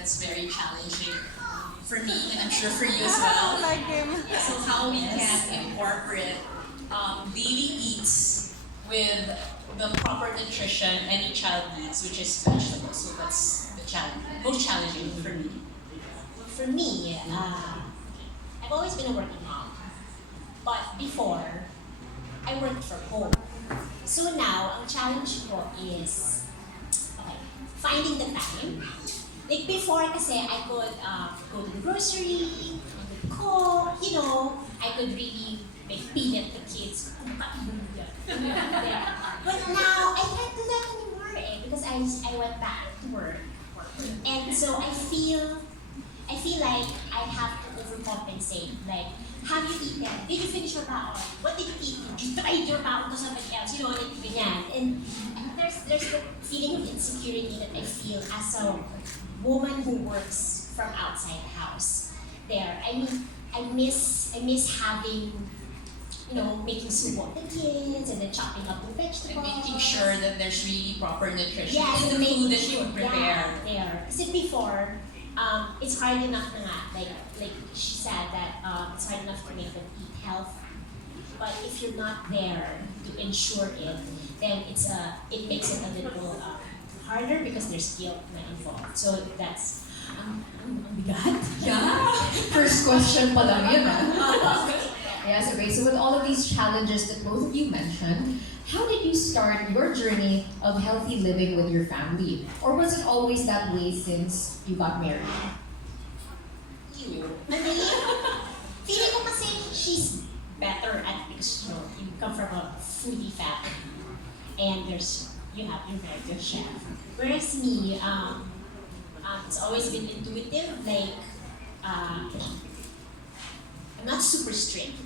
that's very challenging for me, and I'm sure for you as well. Like him. So how we can incorporate daily eats with the proper nutrition any child needs, which is vegetables. So that's the challenge, most challenging for me. For me, I've always been a working mom. But before, I worked from home. So now, ang challenge ko is, okay, finding the time. Like before kasi I could go to the grocery, I could cook, I could really like feed the kids. But now, I can't do that anymore because I went back to work. And so I feel like I have to overcompensate. Like, have you eaten? Did you finish your baon? What did you eat? Did you try your baon to somebody else? Like ganyan. And there's the feeling of insecurity that I feel as a woman who works from outside the house. I mean, I miss having, making soup of the kids and then chopping up the vegetables. And making sure that there's really proper nutrition Yes, in the food that you prepare. Yeah, there. Kasi before, it's hard enough na nga, like she said that it's hard enough for me to eat healthy. But if you're not there to ensure it, then it makes it a little harder because there's guilt na involved. So that's ang bigat. Yeah. First question pa lang yun, Yes, okay. So with all of these challenges that both of you mentioned, how did you start your journey of healthy living with your family? Or was it always that way since you got married? Madali. Feeling ko kasi she's better at because you come from a foodie family and you're very good chef. Whereas me, it's always been intuitive. Like I'm not super strict.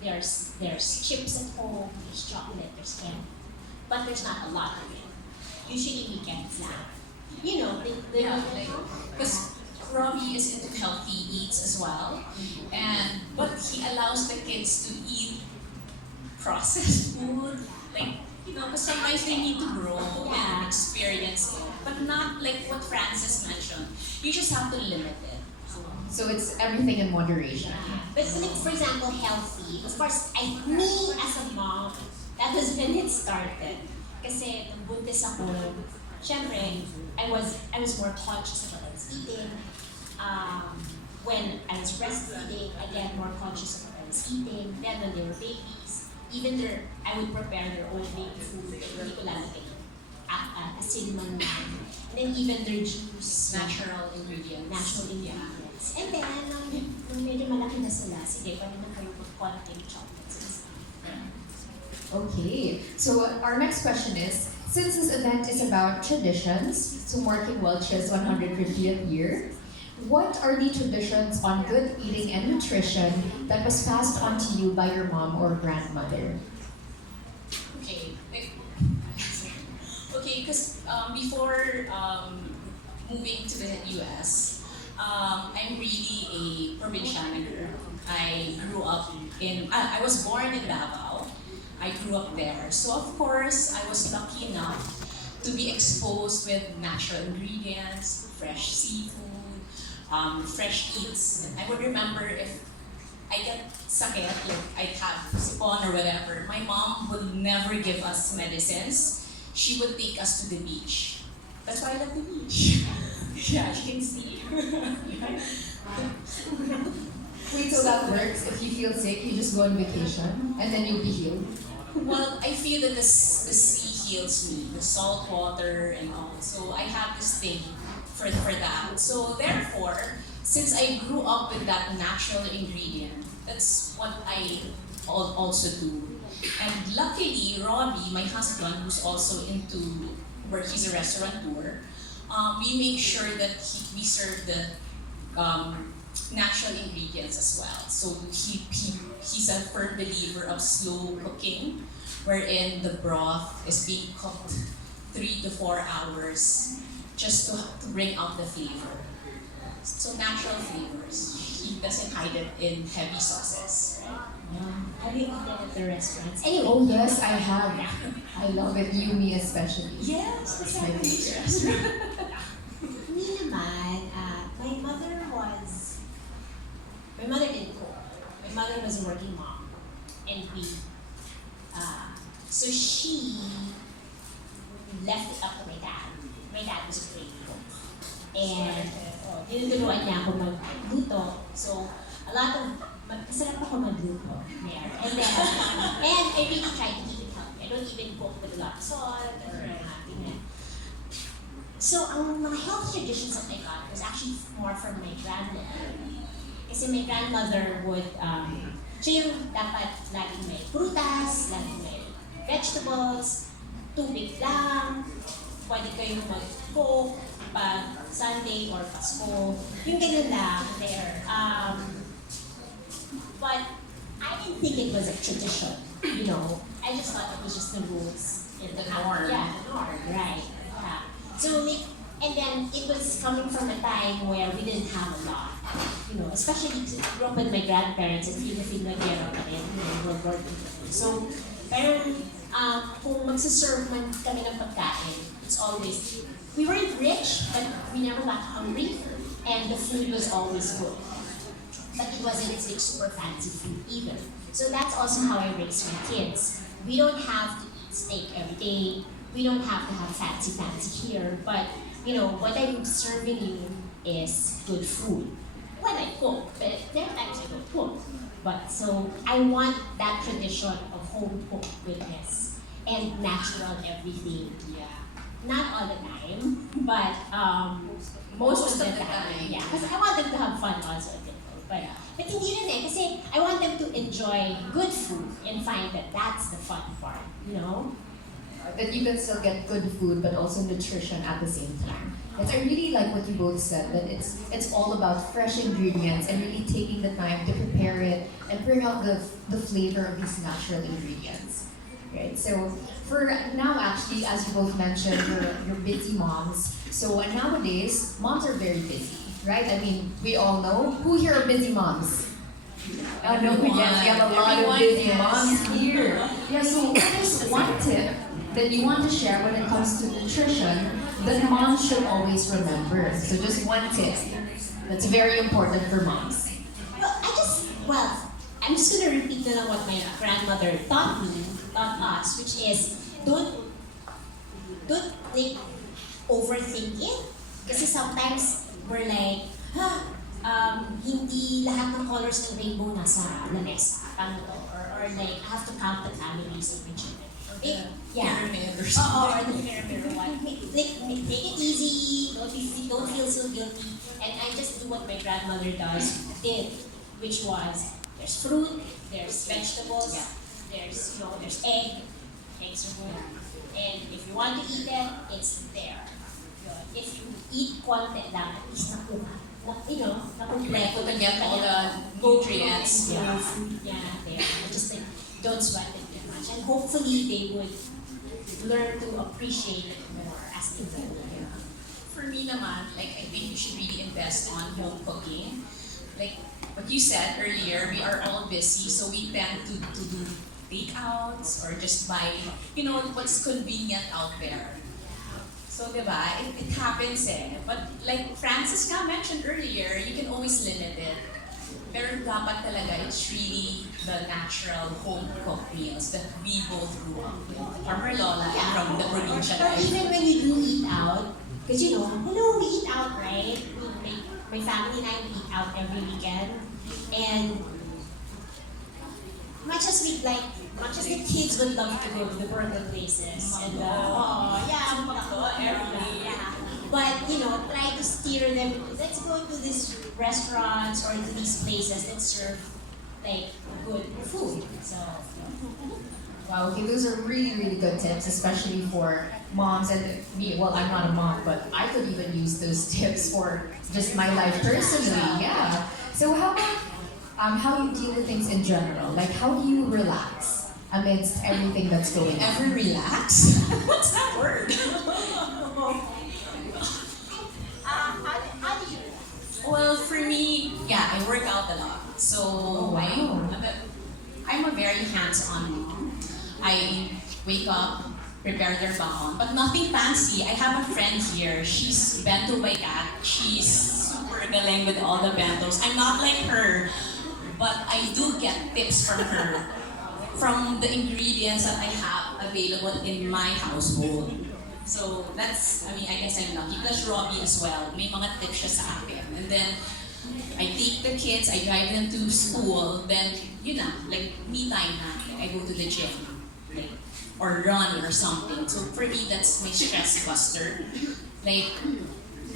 There's chips at home, there's chocolate, there's candy, but there's not a lot of it. Usually weekends lang. Because Robbie is into healthy eats as well, but he allows the kids to eat processed food, like because sometimes they need to grow and experience it, but not like what Francis mentioned. You just have to limit it. So it's everything in moderation. But like, for example, healthy. Of course, me as a mom, that was when it started. Kasi nung buntis ako, syempre, I was more conscious of what I was eating. When I was breastfeeding, again, more conscious of what I was eating. Then when they were babies, I would prepare their own baby food. Hindi ko lalagay asin man lang. And then even their juice. Natural ingredients. And then, nung medyo malaki na sila, sige, pwede na kayo mag-content chocolates. Okay, so our next question is, since this event is about traditions, so marking Welch's 150th year, what are the traditions on good eating and nutrition that was passed on to you by your mom or grandmother? Okay, because before moving to the US, I'm really a provinciana girl. I grew up I was born in Davao. I grew up there. So of course, I was lucky enough to be exposed with natural ingredients, fresh seafood, fresh eats. And I would remember if I get sakit, like I'd have sipon or whatever, my mom would never give us medicines. She would take us to the beach. That's why I love the beach. Yeah, you can see. Wait, so that works. If you feel sick, you just go on vacation and then you'll be healed. Well, I feel that the sea heals me, the salt water and all. So I have this thing for that. So therefore, since I grew up with that natural ingredient, that's what I also do. And luckily, Robbie, my husband, who's also where he's a restaurateur, we make sure that we serve the natural ingredients as well. So he's a firm believer of slow cooking, wherein the broth is being cooked 3 to 4 hours just to bring out the flavor. So natural flavors. He doesn't hide it in heavy sauces. Have you eaten at the restaurants? Anyway. Oh yes, I have. I love it. You, me especially. Yes, It's my favorite. Me naman, was a working mom, and so she left it up to my dad. My dad was a great cook. And tinuturuan niya ako magluto. So, a lot of, masarap ako magluto there. And I really try to keep it healthy. I don't even cook with a lot of salt or anything. So, ang mga health traditions that I got was actually more from my grandmother. Kasi my grandmother would, siya yung dapat laging may prutas, laging may vegetables, tubig lang, pwede kayong mag-cook pag Sunday or Pasko, yung ganyan lang there. But I didn't think it was a tradition, you know. I just thought it was just the rules. The norm. Yeah, the norm, right. Yeah. So, like, and then it was coming from a time where we didn't have a lot. You know, especially because I grew up with my grandparents and feel like World War II. So, parang kung magsaserve man kami ng pagkain, it's always, we weren't rich, but we never got hungry, and the food was always good. But it wasn't like super fancy food either. So that's also how I raised my kids. We don't have to eat steak every day. We don't have to have fancy here, but you know, what I'm serving you is good food. When I cook, but there are times I don't cook. But so I want that tradition of home cooked goodness and natural everything. Yeah. Not all the time, but most of the time. Yeah, because I want them to have fun also. But hindi rin eh, kasi I want them to enjoy good food and find that that's the fun part, you know? That you can still get good food but also nutrition at the same time. Because I really like what you both said, that it's all about fresh ingredients and really taking the time to prepare it and bring out the flavor of these natural ingredients. Right? So for now, actually, as you both mentioned, you're busy moms. So nowadays, moms are very busy, right? I mean, we all know. Who here are busy moms? Oh no, yes, we have a lot of busy moms here. Yeah, so what is one tip that you want to share when it comes to nutrition that moms should always remember? So just one tip that's very important for moms. I'm just gonna repeat na lang what my grandmother taught us, which is don't like overthink it. Kasi sometimes we're like, hindi lahat ng colors ng rainbow nasa lamesa. Paano to? Or like, I have to count the calories of my children. Pyramid or Or something. the pyramid one. Like, take it easy. Don't feel so guilty. And I just do what my grandmother did, which was there's fruit, there's vegetables, there's egg. Eggs are good. And if you want to eat it, it's there. If you eat konti lang, at least Nakumpleto na niya all the nutrients. Yeah, there. Just like, don't sweat it too much. And hopefully they would learn to appreciate it more as they go. For me naman, like I think you should really invest on home cooking. Like what you said earlier, we are all busy, so we tend to do takeouts or just buy, what's convenient out there. So, diba, it happens eh. But like Francisca mentioned earlier, you can always limit it. Pero dapat talaga, it's really the natural home-cooked meals that we both grew up with. From her lola and from the provincial Or life. even when you do eat out, because we eat out, right? My family and I eat out every weekend. And much as the kids would love to go to the burger places and everything. Yeah. But try to steer them. Let's go to these restaurants or to these places that serve like good food. So. Wow, okay, those are really, really good tips, especially for moms and me. Well, I'm not a mom, but I could even use those tips for just my life personally. Yeah. So how about how you deal with things in general? Like, how do you relax amidst everything that's going on? Ever relax? What's that word? How do you? Well, for me, yeah, I work out a lot. So I'm a very hands-on mom. I wake up, prepare their bahon, but nothing fancy. I have a friend here. She's bento by cat. She's super galing with all the bentos. I'm not like her. but I do get tips from her from the ingredients that I have available in my household. So that's, I mean, I guess I'm lucky. Plus Robbie as well, may mga tips siya sa akin. And then, I take the kids, I drive them to school, then, yun na, like, me time na. I go to the gym, like, or run or something. So for me, that's my stress buster. Like,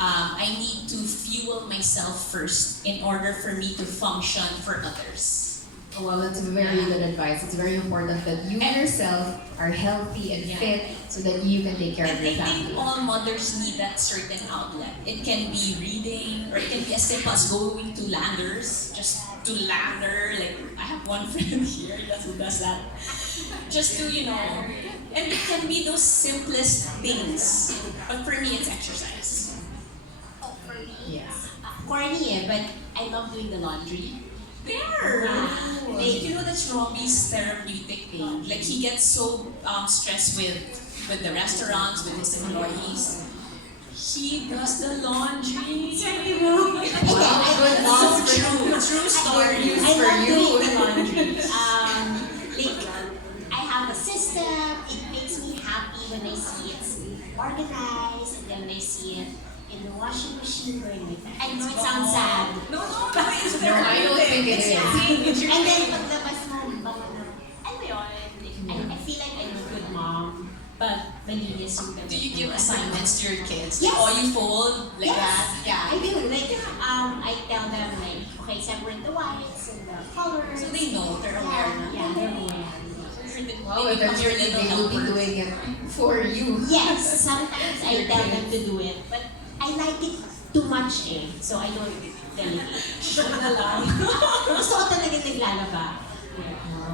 I need to fuel myself first in order for me to function for others. Well, that's very good advice. It's very important that you yourself are healthy and fit so that you can take care And of your I think family. all mothers need that certain outlet. It can be reading, or it can be as simple as going to Landers, just to lander. Like, I have one friend here who does that. Just to, you know, and it can be those simplest things. But for me, it's exercise. Oh, for me, Yeah. corny but I love doing the laundry. There! Wow. Like, you know, that's Robbie's therapeutic thing. Like, he gets so stressed with the restaurants, with his employees. He does the laundry. Wow, good news for you. True story. Good news I for love you. doing the laundry. Like, I have a system. It makes me happy when I see it's organized, and then when I see it in the washing machine or in my bag. I know it sounds sad. No, it's No, I don't think it is. And then paglabas mo, bango na. Ano yun? I feel like I'm a good mom, but malinis yung damit. Do you give assignments to your kids? Yes. Or you fold like Yes. that? Yeah. I do. Like, I tell them, like, okay, separate the whites and the colors. So they know, they're aware na. Yeah, they're aware. Wow, eventually they will be doing it for you. Yes, sometimes I tell them to do it, but I like it too much so I don't delegate. Siya na lang. Gusto ko talaga naglalaba.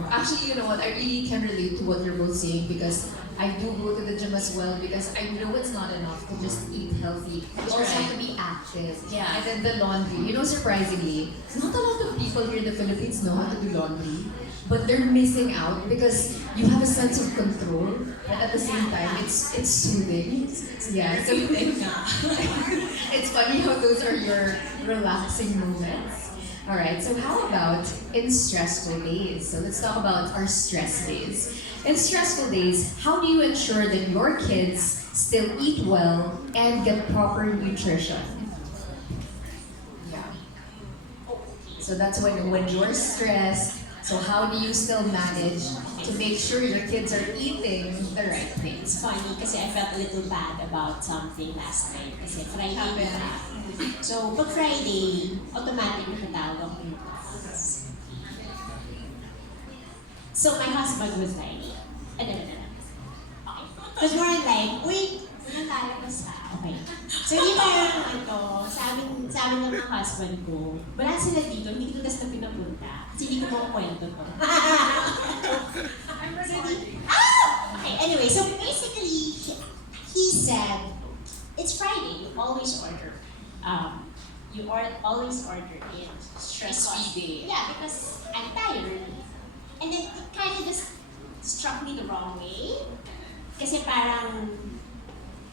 Actually, you know what? I really can relate to what you're both saying because I do go to the gym as well because I know it's not enough to just eat healthy. You also have to be active. Yeah. And then the laundry. You know, surprisingly, not a lot of people here in the Philippines know how to do laundry. But they're missing out because you have a sense of control, but at the same time, it's soothing. Yeah, so it's funny how those are your relaxing moments. All right, so how about in stressful days? So let's talk about our stress days. In stressful days, how do you ensure that your kids still eat well and get proper nutrition? Yeah. So that's when you're stressed. So how do you still manage to make sure your kids are eating the right things? It's funny kasi I felt a little bad about something last night kasi Friday diba? So, pag Friday, automatic nakatawag ako yung class. So, my husband was like, okay. Because more like, uy, wala tayo basta. Okay. So, hindi parang sabi ng mga husband ko, wala sila dito, hindi ko na pinapunta. Kasi hindi ko makukwento to. Okay, anyway, so basically, he said, it's Friday, you always order. Always order in Stress-free day. Yeah, because I'm tired. And then it kind of just struck me the wrong way. Kasi parang,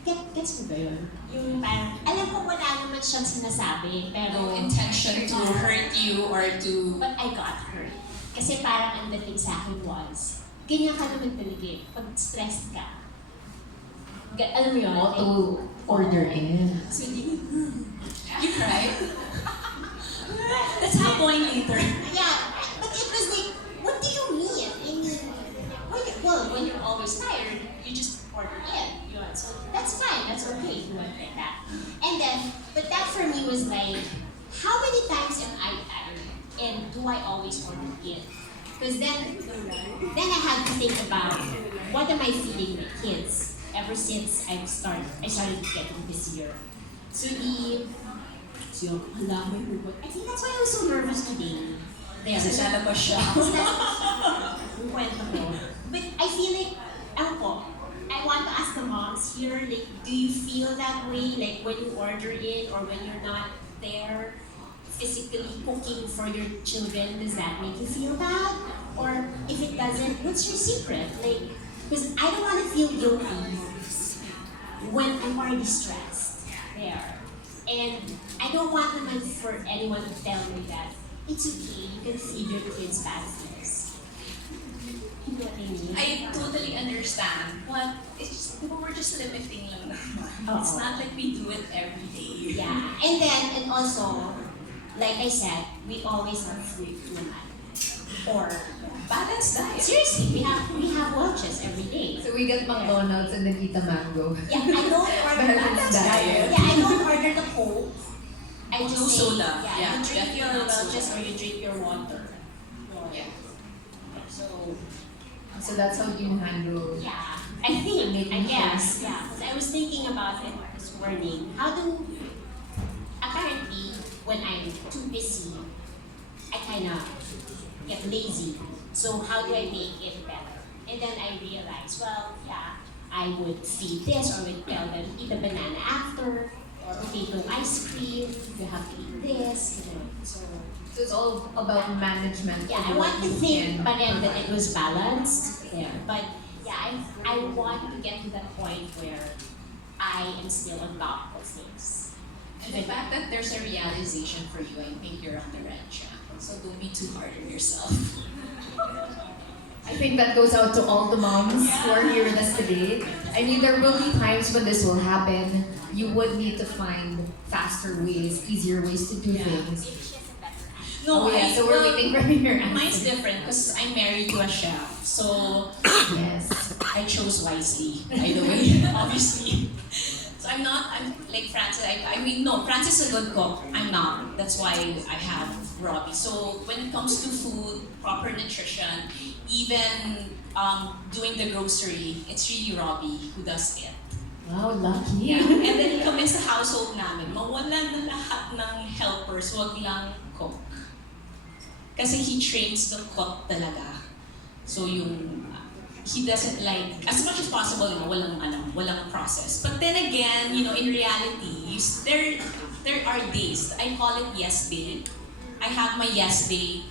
gets mo ba yun? Yung parang, alam ko wala naman siyang sinasabi, pero... No intention to hurt you or to... But I got hurt. Kasi parang ang dating sa akin was, ganyan ka naman talaga pag stressed ka. Alam mo yun? What to order in? So, You cried? That's happening later. yeah, but it was like, what do you mean? I mean, when you're always tired, you just order in. So that's fine, that's okay if you want like that. And then, but that for me was like, how many times am I tired? And do I always order in? Because then I had to think about what am I feeding my kids ever since I started getting busier. So I think that's why I was so nervous today. Kasi lalabas siya. Yung kwento ko. But I feel like, I want to ask the moms here, like, do you feel that way? Like, when you order in or when you're not there physically cooking for your children, does that make you feel bad? Or if it doesn't, what's your secret? Like, because I don't want to feel guilty when I'm already stressed there. And I don't want naman for anyone to tell me that it's okay. You can feed your kids bad things. You know what I mean? I totally understand, but it's just, we're just limiting lang naman. It's Oo. not like we do it every day. Yeah. And then, and also, like I said, we always have fruit naman. Or, Balanced diet. seriously, we have Welch's every day. So we get McDonald's and then eat a mango. Yeah, I don't order Balanced that. diet. Yeah, I don't order the Coke. I No just say, soda. Yeah, Yeah, you drink your definitely not Welch's soda. or you drink your water. Yeah. So that's how you handle. Yeah, I guess, yeah. 'Cause I was thinking about it this morning. Apparently, when I'm too busy, I kind of get lazy. So how do I make it better? And then I realized, well, yeah, I would feed this or would tell them eat a banana after, or potato ice cream, you have to eat this, you know. So So it's all about management. yeah, of I what want to you think can pa rin that provide. it was balanced there. But yeah, I want to get to that point where I am still on top of things. And the fact that there's a realization for you, I think you're on the right track. So don't be too hard on yourself. I think that goes out to all the moms who are here with us today. I mean, there will be times when this will happen. You would need to find faster ways, easier ways to do Yeah. things. Maybe she has a better answer. Oh yeah, so we're waiting for your Mine's answer. different because I'm married to a chef. So Yes. I chose wisely, by the way, obviously. So I'm like Francis. I mean, no, Francis is a good cook. I'm not. That's why I have Robbie. So when it comes to food, proper nutrition, even doing the grocery, it's really Robbie who does it. Wow, lucky. Yeah. And then kami sa household namin, mawalan na lahat ng helpers, wag lang cook. Kasi he trains the cook talaga. So he doesn't like, as much as possible, walang process. But then again, in reality, there are days, I call it yes day. I have my yes day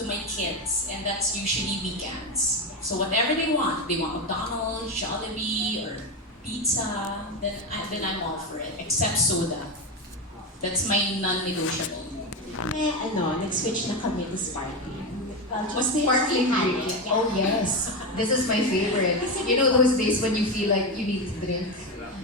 to my kids, and that's usually weekends. So whatever they want McDonald's, Jollibee, or pizza, then I'm all for it, except soda. That's my non-negotiable. Nag-switch na kami this party. What's the sparkling drink? Oh yes, this is my favorite. You know those days when you feel like you need to drink,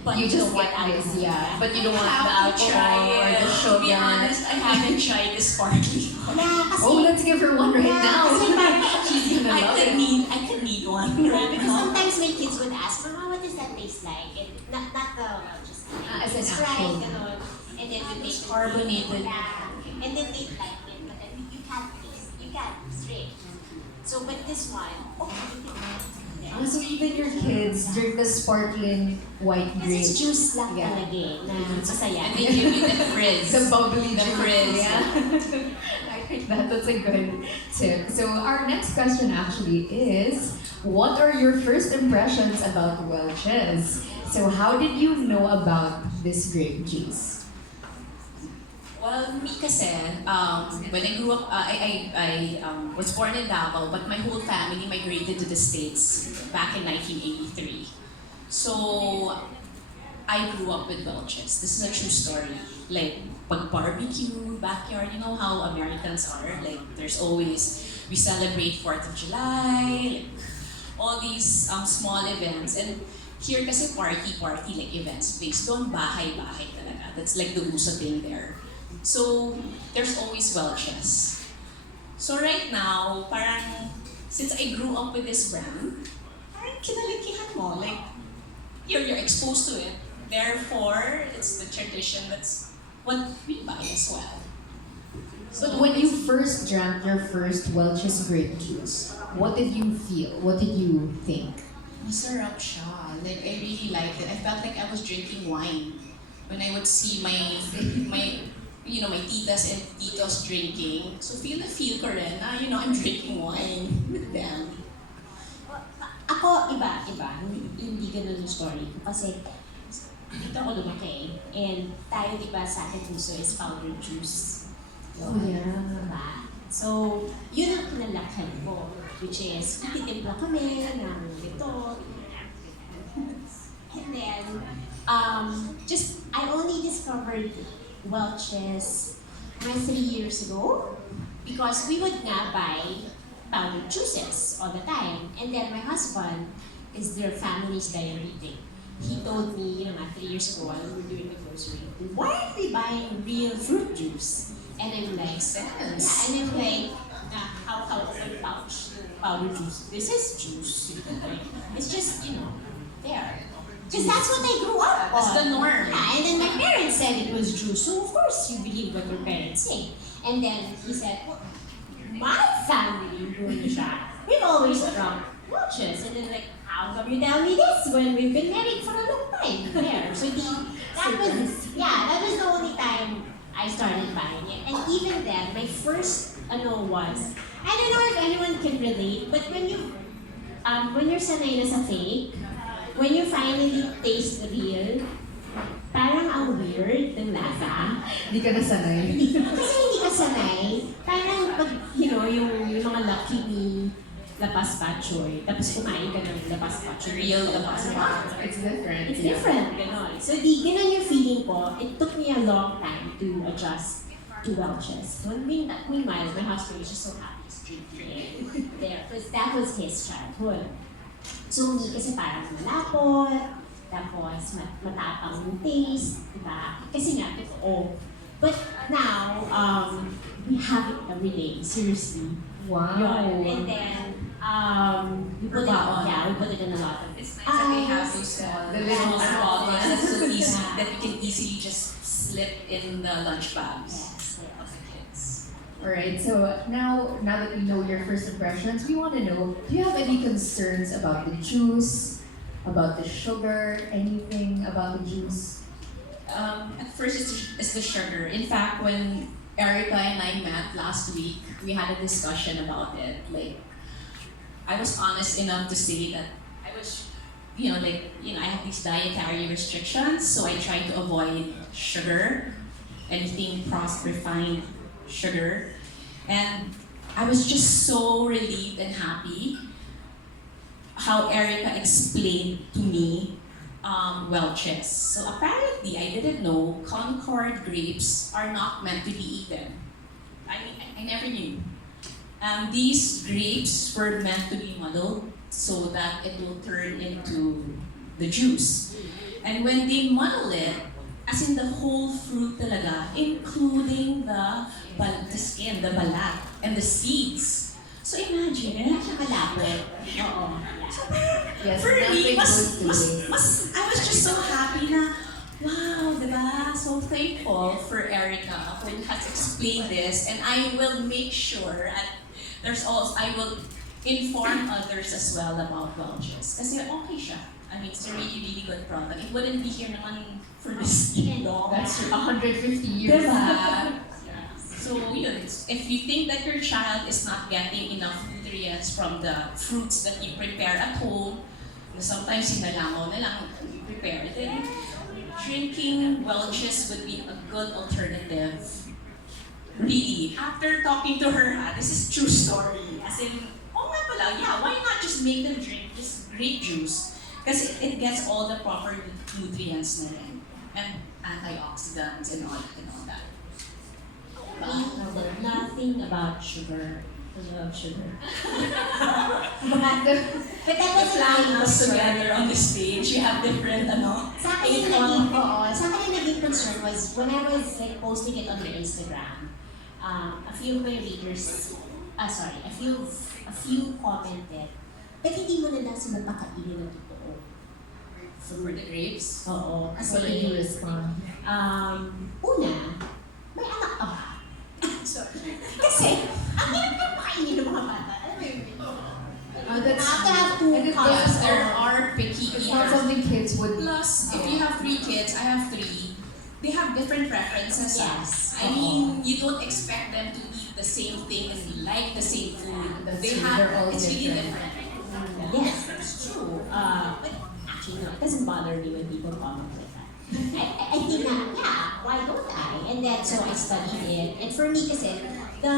But you you just don't get want this, alcohol. yeah. But you don't want I the have to try alcohol or it. the To be sugar. honest, I haven't tried the sparkling one. Yeah, kasi, Oh, let's give her one right now. kasi parang, She's gonna I love could it. need one right because now. sometimes my kids would ask, Mama, what does that taste like? And not the, just As an it's actual- right, ganon. And then we make Carbonated. Yeah. And then they like it, but then you can't taste, you can't drink. So, but this one, okay, you can Ah, so even your kids drink the sparkling white Kasi it's grape. juice lang Yeah. talaga eh, na masaya. And they give you the frizz. The bubbly The juice, frizz. yeah. I think that's a good tip. So our next question actually is, what are your first impressions about Welch's? So how did you know about this grape juice? Well, me kasi, when I grew up, I was born in Davao, but my whole family migrated to the States back in 1983. So, I grew up with Welch's. This is a true story. Like, pag barbecue, backyard, you know how Americans are? Like, there's always, we celebrate 4th of July, like, all these small events. And here kasi party, like events based on bahay-bahay talaga. That's like the uso thing there. So, there's always Welch's. So right now, parang, since I grew up with this brand, parang kinalikihan mo. Like, you're exposed to it. Therefore, it's the tradition that's what we buy as well. But when you first drank your first Welch's grape juice, what did you feel? What did you think? Masarap siya. Like, I really liked it. I felt like I was drinking wine. When I would see my my titas and titos drinking. So feel ko rin na, I'm drinking wine with them. Ako, iba. Hindi ganun yung story ko. Kasi, dito ako lumaki. And tayo, di ba, sa atin puso is powder juice. Oh, yeah. Diba? So, yun ang kinalakhan ko. Which is, titimpla kami ng ito. And then, I only discovered Welch's mga 3 years ago. Because we would nga buy powdered juices all the time. And then my husband is their family's diabetic. He told me, 3 years ago while we were doing the grocery, why aren't we buying real fruit juice? And I'm like, yeah, and I'm like, how open pouch powdered juice? This is juice. It's just, there. Because that's what I grew up on. That's the norm. Yeah, and then my parents said it was juice, so of course you believe what your parents say. And then he said, well, my family, we've always drunk Welch's. And then like, how come you tell me this when we've been married for a long time? There. So that was the only time I started buying it. And even then, my first was, I don't know if anyone can relate, but when you're sanay na sa fake, when you finally taste the real, parang ang weird ng lasa. Hindi ka nasanay. Kasi hindi ka sanay. Parang pag, yung mga lucky ni lapas pachoy, tapos kumain ka ng lapas pachoy. Real lapas pachoy. It's different. It's different, gano'n. So ganon yung feeling ko. It took me a long time to adjust to Welch's. Meanwhile, my husband was just so happy to drinking it there. Because that was his childhood. So hindi kasi parang malapot, tapos matapang yung taste, diba? Kasi nga, totoo. But now, we have it every day, seriously. Wow. And then, we put it in a lot of It's nice that they have those the little small bottles that's so easy, Yeah. that you can easily just slip in the lunch bags Yes. of the kids. Alright, so now that we know your first impressions, we want to know, do you have any concerns about the juice, about the sugar, anything about the juice? At first, it's the sugar. In fact, when Erica and I met last week, we had a discussion about it. Like, I was honest enough to say that I was, I have these dietary restrictions, so I try to avoid sugar, anything refined sugar. And I was just so relieved and happy how Erica explained to me Welch's. So apparently, I didn't know Concord grapes are not meant to be eaten. I never knew. These grapes were meant to be muddled so that it will turn into the juice. And when they muddle it, as in the whole fruit talaga, including the skin, the balat, and the seeds. So imagine, Malapit. Oo. Yes, for me, nothing goes to waste. I was just so happy na, wow, diba? So thankful for Erica who has explained this, and I will make sure I will inform others as well about Welch's. Kasi okay siya. I mean, it's a really, really good product. It wouldn't be here naman for this long. That's 150 years. Diba? So yun, if you think that your child is not getting enough nutrients from the fruits that you prepare at home, sometimes sinalamaw na lang you prepare it, then drinking Welch's would be a good alternative. Really, after talking to her, this is true story. As in, nga pala, why not just make them drink just grape juice? Because it gets all the proper nutrients na rin. And antioxidants and all that. Nothing about sugar. I love sugar. But But that was Lang my us together on the stage, you have different, Sa akin yung naging concern was when I was like posting it on the Instagram, a few of my readers, a few commented, ba't hindi mo na lang sila pakainin ng totoo? for the grapes. Oo. What did you respond? Una, may anak ka ba? Kasi, ang hirap na pakainin ng mga bata. Alam mo yun? That's I have to have two and it- cups. Yes, there are picky It's not eaters. something kids would eat. Plus, if you have 3 kids, I have 3, they have different preferences. Yes. I mean, you don't expect them to eat the same thing and like the same food. That's They true, have, they're all it's really different. different. Yes, that's true. But actually, no, it doesn't bother me when people comment like that. I think na, why don't I? And then, so I studied it. And for me kasi, the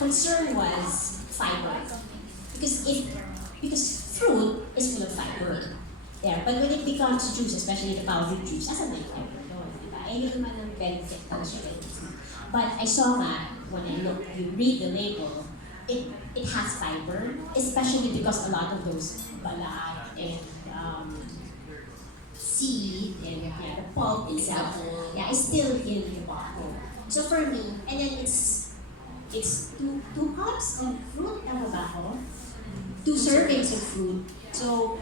concern was fiber. Because fruit is full of fiber. There. But when it becomes juice, especially the powdered juice, asan na yung fiber doon? Diba? Eh, yun naman ang benefit ng sugar. But I saw that when I look, you read the label, it has fiber, especially because a lot of those balat and seed and the pulp itself, yeah, is still in the bottle. So for me, and then it's two cups of fruit, tama ba ako? 2 servings of fruit. So,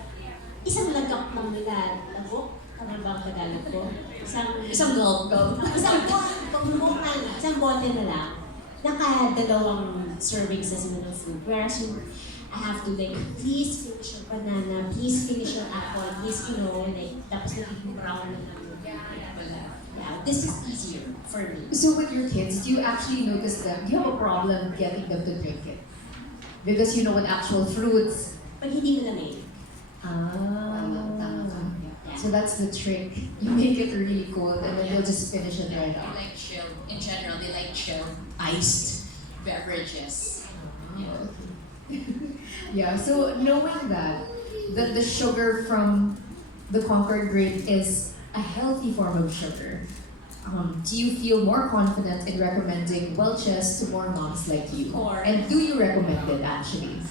isang lagak lang nila lagok, tama ba ang Tagalog ko? Isang gulp. Isang isang bote na lang. Naka-dalawang servings na sila ng fruit. Whereas I have to like, please finish your banana, please finish your apple, please, like, tapos nagiging brown na lang. Yeah, this is easier for me. So with your kids, do you actually notice them? Do you have a problem getting them to drink it? Because with actual fruits. Pag hindi malamig. So that's the trick. You make it really cold and then you'll just finish it right They off. like chilled. In general, they like chilled, iced beverages. Yeah, so knowing that the sugar from the Concord grape is a healthy form of sugar, do you feel more confident in recommending Welch's to more moms like you? Or- And do you recommend it actually?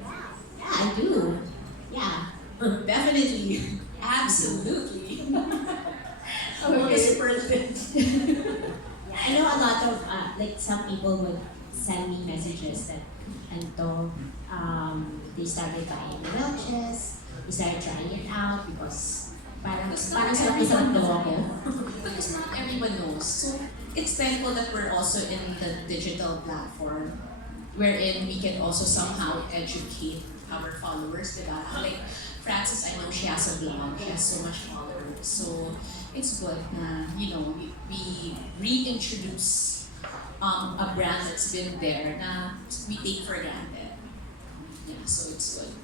Yeah, I do. Yeah, definitely. Absolutely. Okay. Yeah, I know a lot of, like some people would send me messages that, they started buying the Welch's, they started trying it out because parang sarap daw ako. Because not everyone knows. So it's thankful that we're also in the digital platform wherein we can also somehow educate our followers, diba? Like Frances, I know she has a blog, she has so much followers. So it's good na, we reintroduce a brand that's been there na we take for granted. Yeah, so it's good.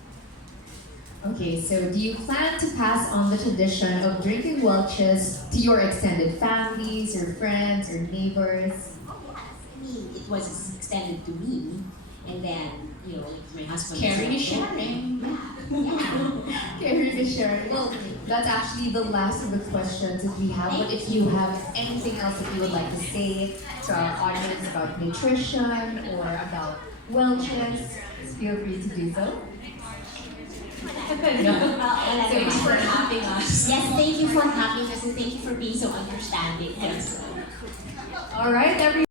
Okay, so do you plan to pass on the tradition of drinking Welch's to your extended families, your friends, or neighbors? Oh yes, I mean, it was extended to me, and then, my husband Caring was is like, sharing. Yeah. Carrie Fisher. Well, that's actually the last of the questions that we have. But if you have anything else that you would like to say to our audience about nutrition or about Welch's, feel free to do so. Thanks for having us. Yes, thank you for having us and thank you for being so understanding. Yes. All right, everyone.